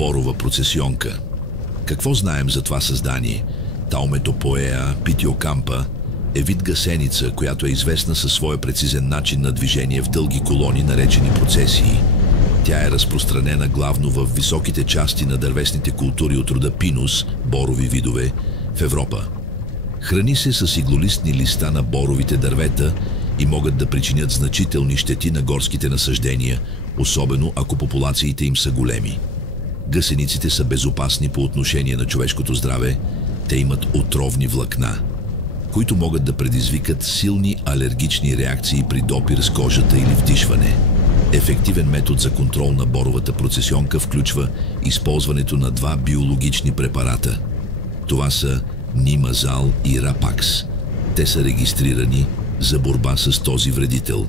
борова процесионка. Какво знаем за това създание? Тауметопоеа питиокампа е вид гасеница, която е известна със своя прецизен начин на движение в дълги колони, наречени процесии. Тя е разпространена главно в високите части на дървесните култури от рода пинус, борови видове, в Европа. Храни се с иглолистни листа на боровите дървета и могат да причинят значителни щети на горските насаждения, особено ако популациите им са големи. Гъсениците са безопасни по отношение на човешкото здраве. Те имат отровни влакна, които могат да предизвикат силни алергични реакции при допир с кожата или вдишване. Ефективен метод за контрол на боровата процесионка включва използването на два биологични препарата. Това са Нимазал и Рапакс. Те са регистрирани за борба с този вредител.